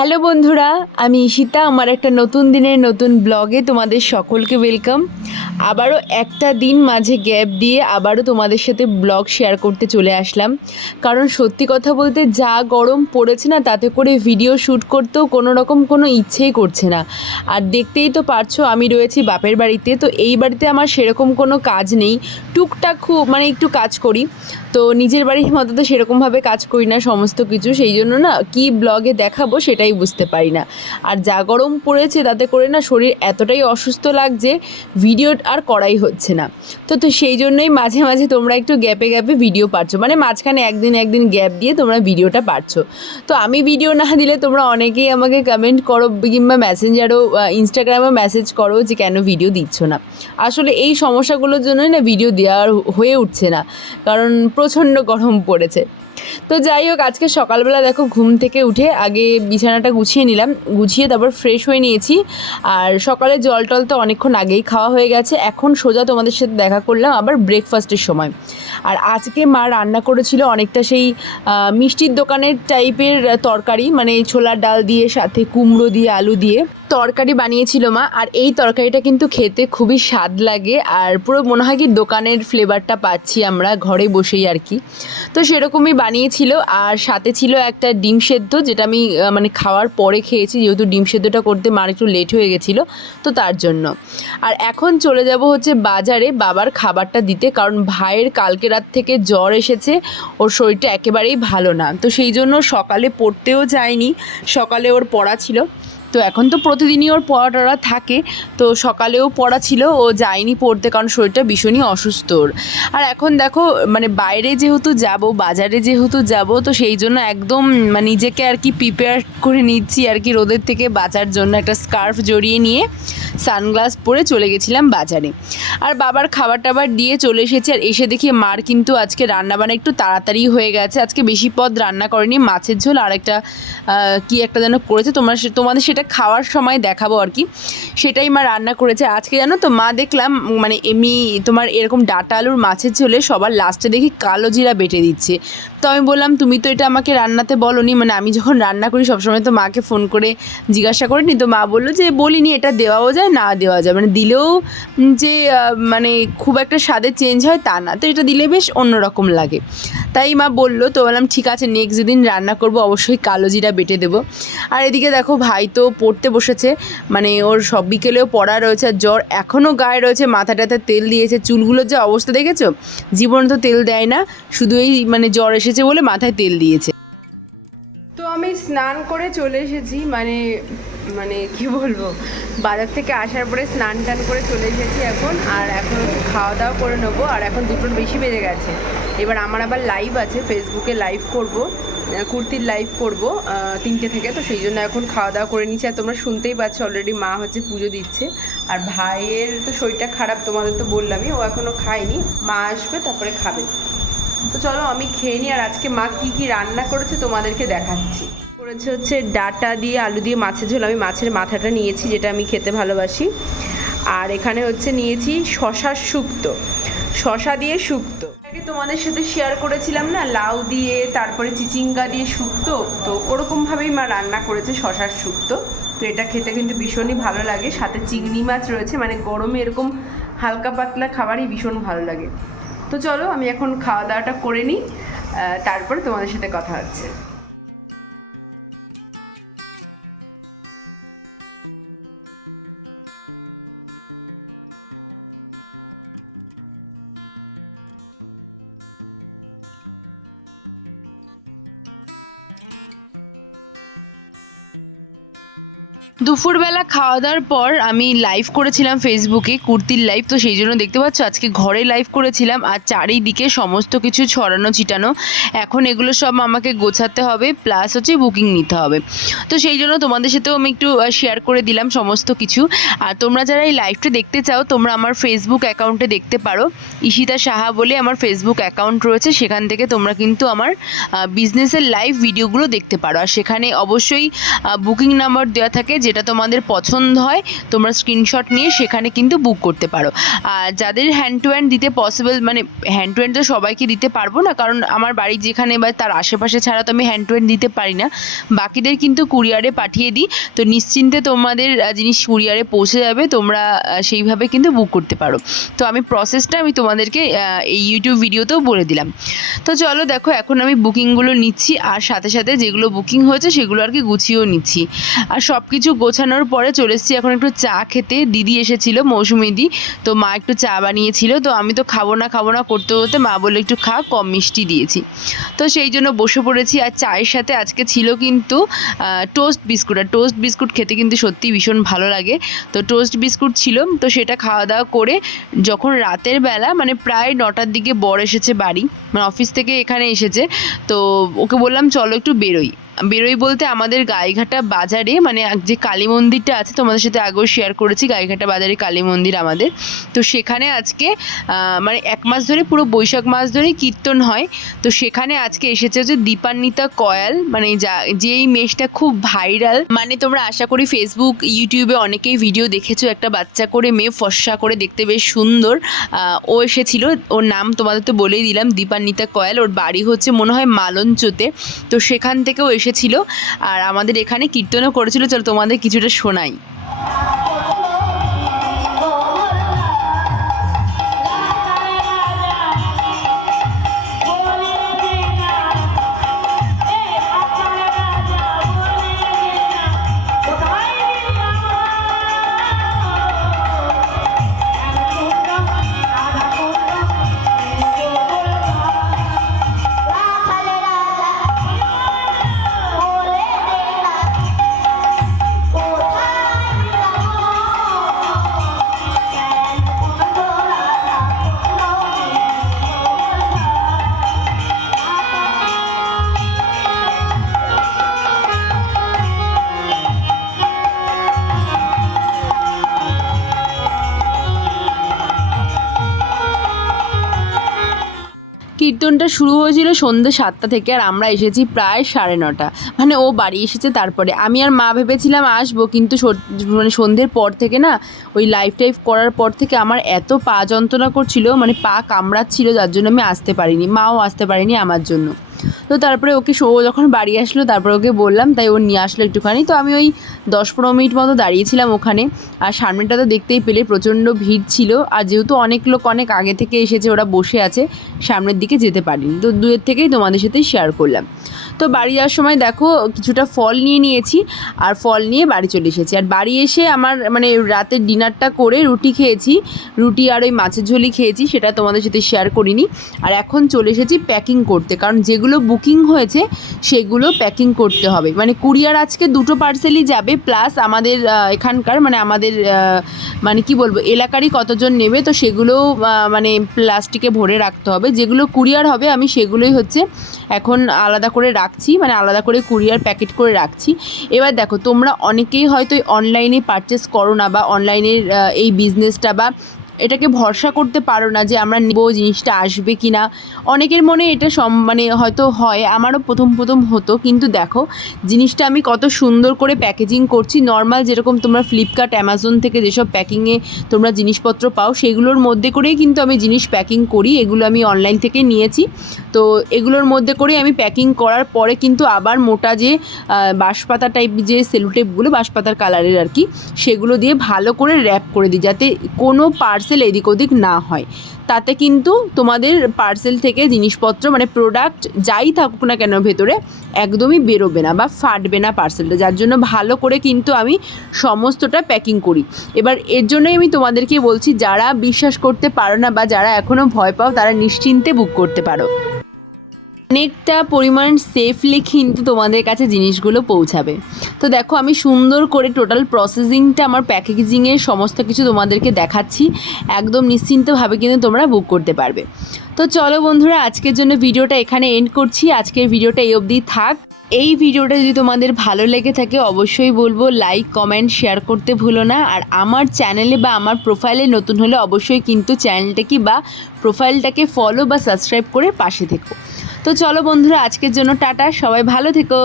Hello বন্ধুরা, আমি ঈশিতা, আমার একটা নতুন দিনের নতুন ব্লগে তোমাদের সকলকে ওয়েলকাম আবারও একটা দিন মাঝে গ্যাপ দিয়ে আবারও তোমাদের সাথে ব্লগ শেয়ার করতে চলে আসলাম। কারণ সত্যি কথা বলতে যা গরম পড়েছে না, তাতে করে ভিডিও শ্যুট করতেও কোনো রকম কোনো ইচ্ছেই করছে না। আর দেখতেই তো পারছ, আমি রয়েছি বাপের বাড়িতে, তো এই বাড়িতে আমার সেরকম কোনো কাজ নেই। টুকটাক খুব মানে একটু কাজ করি। তো নিজের বাড়ির মতো তো সেরকমভাবে কাজ করি না সমস্ত কিছু, সেই জন্য না কি ব্লগে দেখাবো সেটাই বুঝতে পারি না। আর যা গরম পড়েছে তাতে করে না শরীর এতটাই অসুস্থ লাগছে ভিডিও আর করাই হচ্ছে না। তো তো সেই জন্যই মাঝে মাঝে তোমরা একটু গ্যাপে গ্যাপে ভিডিও পারছ মানে মাঝখানে একদিন একদিন গ্যাপ দিয়ে তোমরা ভিডিওটা পারছ। তো আমি ভিডিও না দিলে তোমরা অনেকেই আমাকে কমেন্ট করো কিংবা মেসেঞ্জারও ইনস্টাগ্রামে মেসেজ করো যে কেন ভিডিও দিচ্ছ না। আসলে এই সমস্যাগুলোর জন্যই না ভিডিও দেওয়ার হয়ে উঠছে না। কারণ প্রচণ্ড গরম পড়েছে। তো যাই হোক, আজকে সকালবেলা দেখো ঘুম থেকে উঠে আগে বিছানাটা গুছিয়ে নিলাম, গুছিয়ে তারপর ফ্রেশ হয়ে নিয়েছি। আর সকালে জল টল তো অনেকক্ষণ আগেই খাওয়া হয়ে গেছে, এখন সোজা তোমাদের সাথে দেখা করলাম আবার ব্রেকফাস্টের সময়। আর আজকে মা রান্না করেছিল অনেকটা সেই মিষ্টির দোকানের টাইপের তরকারি মানে ছোলার ডাল দিয়ে, সাথে কুমড়ো দিয়ে, আলু দিয়ে। তরকারি বানিয়েছিল মা, আর এই তরকারিটা কিন্তু খেতে খুবই স্বাদ লাগে। আর পুরো মনে হয় কি দোকানের ফ্লেভারটা পাচ্ছি আমরা, ঘরে বসেই আর কি তো সেরকমই বানিয়েছিল আর সাথে ছিল একটা ডিম সেদ্ধ, যেটা আমি মানে খাওয়ার পরে খেয়েছি, যেহেতু ডিম সেদ্ধটা করতে মার একটু লেট হয়ে গেছিল, তো তার জন্য। আর এখন চলে যাব হচ্ছে বাজারে বাবার খাবারটা দিতে, কারণ ভাইয়ের কালকে রাত থেকে জ্বর এসেছে, ওর শরীরটা একেবারেই ভালো না। তো সেই জন্য সকালে পড়তেও যায়নি, সকালে ওর পড়া ছিল। তো এখন তো প্রতিদিনই ওর পড়া থাকে, তো সকালেও পড়া ছিল, ও যায়নি পড়তে কারণ শরীরটা ভীষণই অসুস্থ ওর। আর এখন দেখো মানে বাইরে যেহেতু যাব, বাজারে যেহেতু যাব, তো সেই জন্য একদম মানে নিজেকে আর কি প্রিপেয়ার করে নিচ্ছি আর কি রোদের থেকে বাঁচার জন্য একটা স্কার্ফ জড়িয়ে নিয়ে। সানগ্লাস পরে চলে গেছিলাম বাজারে। আর বাবার খাবার টাবার দিয়ে চলে এসেছে আর এসে দেখি মার কিন্তু আজকে রান্নাবান্না একটু তাড়াতাড়ি হয়ে গেছে। আজকে বেশি পদ রান্না করেনি, মাছের ঝোল আর একটা কি একটা যেন করেছে। তোমরা তোমাদের সেটা খাওয়ার সময় দেখাবো আর কি। সেটাই মা রান্না করেছে। আজকে জানো তো মা দেখলাম মানে এমনি তোমার এরকম ডাটা আলুর মাছের ঝোলে সবার লাস্টে দেখি কালো জিরা বেটে দিচ্ছে। তো আমি বললাম, তুমি তো এটা আমাকে রান্নাতে বলনি। মানে আমি যখন রান্না করি সবসময় তো মাকে ফোন করে জিজ্ঞাসা করিনি। তো মা বলল যে, বলিনি, এটা দেওয়াও যায় না দেওয়া যায়। মানে দিলেও যে মানে খুব একটা স্বাদে চেঞ্জ হয় তা না। তো এটা দিলে বেশ অন্যরকম লাগে। তাই মা বলল, তো বললাম, ঠিক আছে নেক্সট যেদিন রান্না করব, অবশ্যই কালো জিরা বেটে দেবো। আর এদিকে দেখো, ভাই তো পড়তে বসেছে। মানে ওর সব বিকেলেও পড়া রয়েছে, আর জ্বর এখনও গায়ে রয়েছে মাথা মাথাটাতে তেল দিয়েছে। চুলগুলোর যে অবস্থা দেখেছ? জীবনে তো তেল দেয় না, শুধু এই মানে জ্বর এসেছে বলে মাথায় তেল দিয়েছে। তো আমি স্নান করে চলে এসেছি মানে মানে কি বলব, বাজার থেকে আসার পরে স্নান টান করে চলে এসেছি এখন, আর এখন খাওয়া দাওয়া করে নেব, আর এখন দুটোর বেশি বেজে গেছে। এবার আমার আবার লাইভ আছে ফেসবুকে লাইভ করব কুর্তির লাইভ করব তিনটে থেকে, তো সেই জন্য এখন খাওয়া দাওয়া করে নিচ্ছি আর তোমরা শুনতেই পাচ্ছ অলরেডি মা হচ্ছে পুজো দিচ্ছে। আর ভাইয়ের তো শরীরটা খারাপ, তোমাদের তো বললামই, ও এখনও খায়নি। মা আসবে, তারপরে খাবে। তো চলো আমি খেয়ে নিই, আর আজকে মা কি কি রান্না করেছে তোমাদেরকে দেখাচ্ছি। করেছে হচ্ছে ডাটা দিয়ে, আলু দিয়ে মাছের ঝোল। আমি মাছের মাথাটা নিয়েছি, যেটা আমি খেতে ভালোবাসি। আর এখানে হচ্ছে নিয়েছি শশার শুক্তো শশা দিয়ে শুক্তো আগে তোমাদের সাথে শেয়ার করেছিলাম না? লাউ দিয়ে, তারপরে চিচিঙ্গা দিয়ে শুক্তো তো ওরকমভাবেই মা রান্না করেছে শশার শুক্তো তো এটা খেতে কিন্তু ভীষণই ভালো লাগে। সাথে চিংড়ি মাছ রয়েছে। মানে গরমে এরকম হালকা পাতলা খাবারই ভীষণ ভালো লাগে। তো চলো, আমি এখন খাওয়া দাওয়াটা করে নিই। তারপরে তোমাদের সাথে কথা হচ্ছে। দুপুরবেলা খাওয়া দাওয়ার পর আমি লাইভ করেছিলাম ফেসবুকে কুর্তির লাইভ তো সেই জন্য দেখতে পাচ্ছ আজকে ঘরে লাইভ করেছিলাম আর চারিদিকে সমস্ত কিছু ছড়ানো, ছিটানো। এখন এগুলো সব আমাকে গোছাতে হবে প্লাস হচ্ছে বুকিং নিতে হবে। তো সেই জন্য তোমাদের সাথেও আমি একটু শেয়ার করে দিলাম সমস্ত কিছু। আর তোমরা যারা এই লাইভটা দেখতে চাও, তোমরা আমার ফেসবুক অ্যাকাউন্টে দেখতে পারো। ঈশিতা সাহা বলে আমার ফেসবুক অ্যাকাউন্ট রয়েছে, সেখান থেকে তোমরা কিন্তু আমার বিজনেসের লাইভ ভিডিওগুলো দেখতে পারো। আর সেখানে অবশ্যই বুকিং নাম্বার দেওয়া থাকে যে যেটা তোমাদের পছন্দ হয়, তোমরা স্ক্রিনশট নিয়ে সেখানে কিন্তু বুক করতে পারো। আর যাদের হ্যান্ড টু হ্যান্ড দিতে পসিবল মানে হ্যান্ড টু হ্যান্ড তো সবাইকে দিতে পারব না, কারণ আমার বাড়ি যেখানে বা তার আশেপাশে ছাড়া তো আমি হ্যান্ড টু হ্যান্ড দিতে পারি না। বাকিদের কিন্তু কুরিয়ারে পাঠিয়ে দিই। তো নিশ্চিন্তে তোমাদের জিনিস কুরিয়ারে পৌঁছে যাবে, তোমরা সেইভাবে কিন্তু বুক করতে পারো। তো আমি প্রসেসটা আমি তোমাদেরকে এই ইউটিউব ভিডিওতেও বলে দিলাম। তো চলো দেখো, এখন আমি বুকিংগুলো নিচ্ছি, আর সাথে সাথে যেগুলো বুকিং হয়েছে, সেগুলো আর কি গুছিয়েও নিচ্ছি। আর সব কিছু গোছানোর পরে চলে এসেছি। এখন একটু চা খেতে। দিদি এসেছিল, মৌসুমি দি। তো মা একটু চা বানিয়েছিল। তো আমি তো খাব না খাব না করতে করতে মা বলল, একটু খা, কম মিষ্টি দিয়েছি। তো সেই জন্য বসে পড়েছি। আর চায়ের সাথে আজকে ছিল কিন্তু টোস্ট বিস্কুট। আর টোস্ট বিস্কুট খেতে কিন্তু সত্যি ভীষণ ভালো লাগে। তো টোস্ট বিস্কুট ছিল। তো সেটা খাওয়া দাওয়া করে যখন রাতের বেলা মানে প্রায় নটার দিকে বর এসেছে বাড়ি মানে অফিস থেকে এখানে এসেছে। তো ওকে বললাম, চলো একটু বেরোই। বেরোই বলতে আমাদের গাইঘাটা বাজারে মানে যে কালী মন্দিরটা আছে, তোমাদের সাথে আগেও শেয়ার করেছি, গাইঘাটা বাজারে কালী মন্দির আমাদের। তো সেখানে আজকে মানে এক মাস ধরে, পুরো বৈশাখ মাস ধরে কীর্তন হয়। তো সেখানে আজকে এসেছে যে দীপান্বিতা কয়াল মানে যা, যেই মেশটা খুব ভাইরাল মানে তোমরা আশা করি ফেসবুক ইউটিউবে অনেকেই ভিডিও দেখেছ, একটা বাচ্চা করে মেয়ে ফর্সা করে দেখতে বেশ সুন্দর। ও এসেছিল, ওর নাম তোমাদের তো বলেই দিলাম, দীপান্বিতা কয়াল, ওর বাড়ি হচ্ছে মনে হয় মালঞ্চতে। তো সেখান থেকেও এসেছিল আর আমাদের এখানে কীর্তনও করেছিল। চলো তোমাদের কিছুটা শোনাই। কীর্তনটা শুরু হয়েছিল সন্ধ্যে সাতটা থেকে আর আমরা এসেছি প্রায় সাড়ে নটা। মানে ও বাড়ি এসেছে তারপরে। আমি আর মা ভেবেছিলাম আসব, কিন্তু মানে সন্ধ্যের পর থেকে না, ওই লাইফ টাইফ করার পর থেকে আমার এত পা যন্ত্রণা করছিল মানে পা কামড়াচ্ছিল, যার জন্য আমি আসতে পারিনি। মাও আসতে পারিনি আমার জন্য। তো তারপরে ওকে শো যখন বাড়ি আসলো, তারপরে ওকে বললাম, তাই ও নিয়ে আসলো একটুখানি। তো আমি ওই দশ পনেরো মিনিট মতো দাঁড়িয়েছিলাম ওখানে। আর সামনেটা তো দেখতেই পেলে, প্রচণ্ড ভিড় ছিল। আর যেহেতু অনেক লোক অনেক আগে থেকে এসেছে, ওরা বসে আছে, সামনের দিকে যেতে পারিনি। তো দূরের থেকেই তোমাদের সাথে শেয়ার করলাম। তো বাড়ি যাওয়ার সময় দেখো, কিছুটা ফল নিয়ে নিয়েছি আর ফল নিয়ে বাড়ি চলে এসেছি। আর বাড়ি এসে আমার মানে রাতের ডিনারটা করে রুটি খেয়েছি, রুটি আর ওই মাছের ঝোলি খেয়েছি, সেটা তোমাদের সাথে শেয়ার করিনি। আর এখন চলে এসেছি প্যাকিং করতে, কারণ যেগুলো বুকিং হয়েছে, সেগুলো প্যাকিং করতে হবে। মানে কুরিয়ার আজকে দুটো পার্সেলই যাবে প্লাস আমাদের এখানকার মানে আমাদের মানে কি বলব, এলাকারই কতজন নেবে, তো সেগুলোও মানে প্লাস্টিকে ভরে রাখতে হবে। যেগুলো কুরিয়ার হবে, আমি সেগুলোই হচ্ছে এখন আলাদা করে রাখছি মানে আলাদা করে কুরিয়ার প্যাকেট করে রাখছি। এবার দেখো, তোমরা অনেকেই হয়তো অনলাইনে পারচেস করো না বা অনলাইনের এই বিজনেসটা বা এটাকে ভরসা করতে পারো না যে আমরা নেব জিনিসটা আসবে কি না অনেকের মনে এটা সম মানে হয়তো হয়, আমারও প্রথম প্রথম হতো। কিন্তু দেখো, জিনিসটা আমি কত সুন্দর করে প্যাকেজিং করছি। নর্মাল যেরকম তোমরা ফ্লিপকার্ট, অ্যামাজন থেকে যেসব প্যাকিংয়ে তোমরা জিনিসপত্র পাও, সেগুলোর মধ্যে করেই কিন্তু আমি জিনিস প্যাকিং করি। এগুলো আমি অনলাইন থেকে নিয়েছি। তো এগুলোর মধ্যে করেই আমি প্যাকিং করার পরে কিন্তু আবার মোটা যে বাঁশপাতা টাইপ যে সেলুটেপগুলো, বাঁশপাতার কালারের আর কি, সেগুলো দিয়ে ভালো করে র্যাপ করে দিই। যাতে কোনো পার্সেল এদিক ওদিক না হয়। তাতে কিন্তু তোমাদের পার্সেল থেকে জিনিসপত্র মানে প্রোডাক্ট যাই থাকুক না কেন ভেতরে একদমই বেরোবে না বা ফাটবে না পার্সেলটা যার জন্য ভালো করে কিন্তু আমি সমস্তটা প্যাকিং করি। এবার এর জন্যই আমি তোমাদেরকে বলছি, যারা বিশ্বাস করতে পারো না বা যারা এখনও ভয় পাও, তারা নিশ্চিন্তে বুক করতে পারো। অনেকটা পরিমাণ সেফলি কিন্তু তোমাদের কাছে জিনিসগুলো পৌঁছাবে। তো দেখো, আমি সুন্দর করে টোটাল প্রসেসিংটা আমার প্যাকেজিংয়ের সমস্ত কিছু তোমাদেরকে দেখাচ্ছি। একদম নিশ্চিন্তভাবে কিন্তু তোমরা বুক করতে পারবে। তো চলো বন্ধুরা, আজকের জন্য ভিডিওটা এখানে এন্ড করছি। আজকের ভিডিওটা এই অবধি থাক। এই ভিডিওটা যদি তোমাদের ভালো লেগে থাকে, অবশ্যই বলব লাইক কমেন্ট শেয়ার করতে ভুলো না। আর আমার চ্যানেলে বা আমার প্রোফাইলে নতুন হলে অবশ্যই কিন্তু চ্যানেলটাকে বা প্রোফাইলটাকে ফলো বা সাবস্ক্রাইব করে পাশে থেকো। তো চলো বন্ধুরা আজকের জন্য টাটা সবাই ভালো থেকো।